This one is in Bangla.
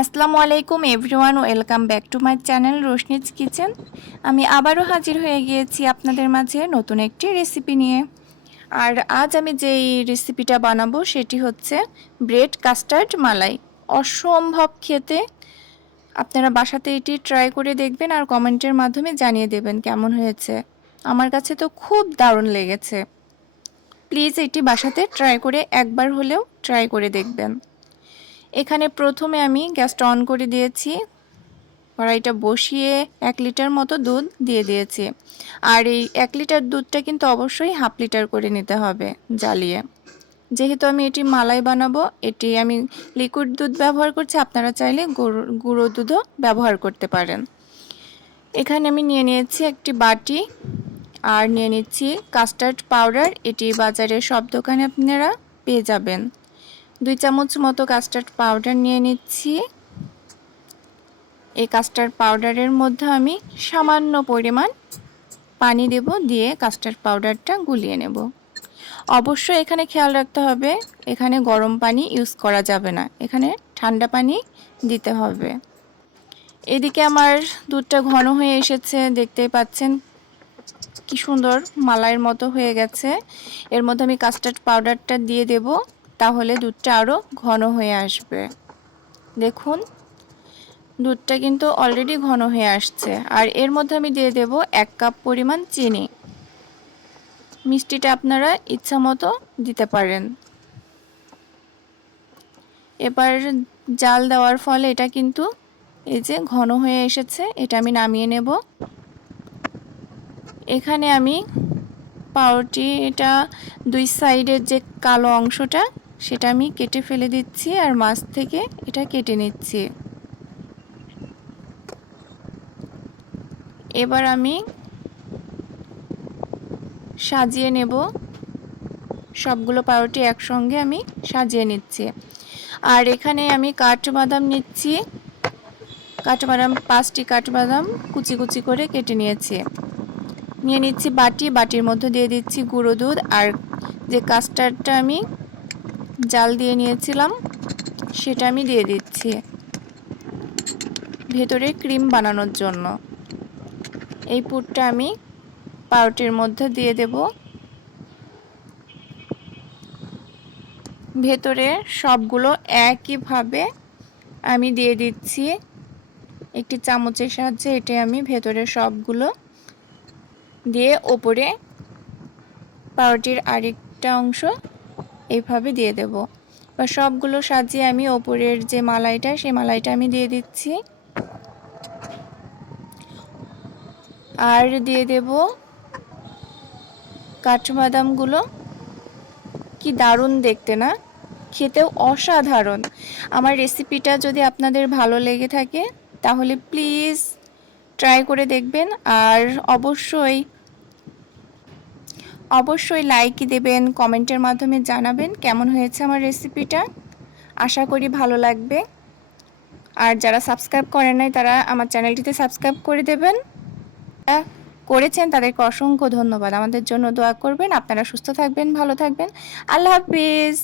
আসসালামু আলাইকুম everyone, welcome back to my channel Roshni's kitchen. আমি আবারও হাজির হয়ে গিয়েছি আপনাদের মাঝে নতুন একটি রেসিপি নিয়ে। আর আজ আমি যেই রেসিপিটা বানাবো সেটি হচ্ছে ব্রেড কাস্টার্ড মালাই। অসম্ভব খেতে। আপনারা বাসাতে এটি ট্রাই করে দেখবেন আর কমেন্টের মাধ্যমে জানিয়ে দেবেন কেমন হয়েছে। আমার কাছে তো খুব দারুণ লেগেছে। প্লিজ এটি বাসাতে ট্রাই করে একবার হলেও ট্রাই করে দেখবেন। এখানে প্রথমে আমি গ্যাসটা অন করে দিয়েছি, কড়াইটা বসিয়ে 1 লিটার মতো দুধ দিয়ে দিয়েছি। আর এই 1 লিটার দুধটা কিন্তু অবশ্যই হাফ লিটার করে নিতে হবে জ্বালিয়ে। যেহেতু আমি এটি মালাই বানাবো, এটি আমি লিকুইড দুধ ব্যবহার করছি, আপনারা চাইলে গুঁড়ো দুধও ব্যবহার করতে পারেন। এখানে আমি নিয়ে নিয়েছি একটি বাটি আর নিয়ে নিচ্ছি কাস্টার্ড পাউডার। এটি বাজারে সব দোকানে আপনারা পেয়ে যাবেন। 2 চামচ মতো কাস্টার্ড পাউডার নিয়ে নিচ্ছি। এই কাস্টার্ড পাউডারের মধ্যে আমি সামান্য পরিমাণ পানি দেব, দিয়ে কাস্টার্ড পাউডারটা গুলিয়ে নেব। অবশ্যই এখানে খেয়াল রাখতে হবে, এখানে গরম পানি ইউজ করা যাবে না, এখানে ঠান্ডা পানি দিতে হবে। এদিকে আমার দুধটা ঘন হয়ে এসেছে, দেখতেই পাচ্ছেন কি সুন্দর মালাইয়ের মতো হয়ে গেছে। এর মধ্যে আমি কাস্টার্ড পাউডারটা দিয়ে দেব, তাহলে দুধটা আরও ঘন হয়ে আসবে। দেখুন দুধটা কিন্তু অলরেডি ঘন হয়ে আসছে। আর এর মধ্যে আমি দিয়ে দেব 1 কাপ পরিমাণ চিনি। মিষ্টিটা আপনারা ইচ্ছা মতো দিতে পারেন। এবার জাল দেওয়ার ফলে এটা কিন্তু এই যে ঘন হয়ে এসেছে, এটা আমি নামিয়ে নেব। এখানে আমি পাউরুটিটা 2 সাইডের যে কালো অংশটা সেটা আমি কেটে ফেলে দিচ্ছি, আর মাছ থেকে এটা কেটে নিচ্ছি। এবার আমি সাজিয়ে নেব, সবগুলো পাউরুটি একসঙ্গে আমি সাজিয়ে নিচ্ছি। আর এখানে আমি কাঠবাদাম নিচ্ছি, কাঠবাদাম 5টি কাঠবাদাম কুচি কুচি করে কেটে নিয়েছি। নিয়ে নিচ্ছি বাটির মধ্যে দিয়ে দিচ্ছি গুঁড়ো দুধ, আর যে কাস্টার্ডটা আমি জাল দিয়ে নিয়েছিলাম সেটা আমি দিয়ে দিচ্ছি ভেতরে ক্রিম বানানোর জন্য। এই পুরটা আমি পাউরুটির মধ্যে দিয়ে দেব। ভেতরে সবগুলো একইভাবে আমি দিয়ে দিচ্ছি একটি চামচের সাহায্যে। এটা আমি ভেতরে সবগুলো দিয়ে ওপরে পাউরুটির আরেকটা অংশ এইভাবে দিয়ে দেব। বা সবগুলো সাজিয়ে আমি ওপরের যে মালাইটা সেই মালাইটা আমি দিয়ে দিচ্ছি। আর দিয়ে দেব কাঠবাদামগুলো। কি দারুণ দেখতে না, খেতেও অসাধারণ। আমার রেসিপিটা যদি আপনাদের ভালো লেগে থাকে তাহলে প্লিজ ট্রাই করে দেখবেন। আর অবশ্যই লাইক দেবেন, কমেন্টের মাধ্যমে জানাবেন কেমন হয়েছে আমার রেসিপিটা। আশা করি ভালো লাগবে। আর যারা সাবস্ক্রাইব করেন নাই তারা আমার চ্যানেলটিতে সাবস্ক্রাইব করে দেবেন। করেছেন তাদেরকে অসংখ্য ধন্যবাদ। আমাদের জন্য দোয়া করবেন। আপনারা সুস্থ থাকবেন, ভালো থাকবেন। আল্লাহ হাফিজ।